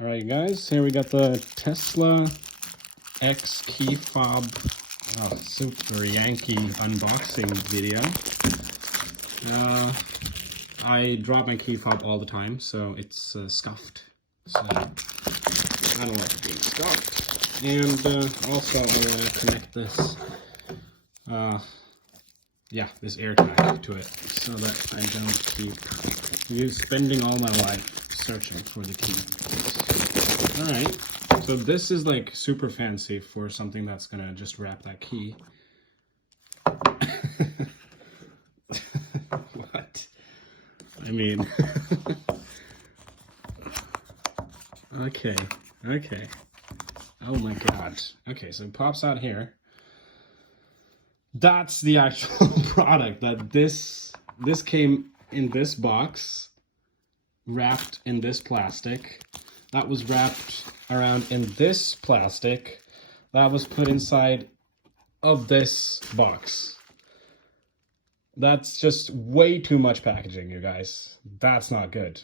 All right, guys, here we got the Tesla X Keyfob Super Yankee unboxing video. I drop my key fob all the time, so it's scuffed. So I don't like being scuffed. And also I want to connect this, this air tag to it, so that I don't keep spending all my life searching for the key. All right, so this is like super fancy for something that's gonna just wrap that key. What? I mean, okay. Oh my god. Okay, so it pops out here. That's the actual product. That this came in this box, wrapped in this plastic. That was wrapped around in this plastic. That was put inside of this box. That's just way too much packaging, you guys. That's not good.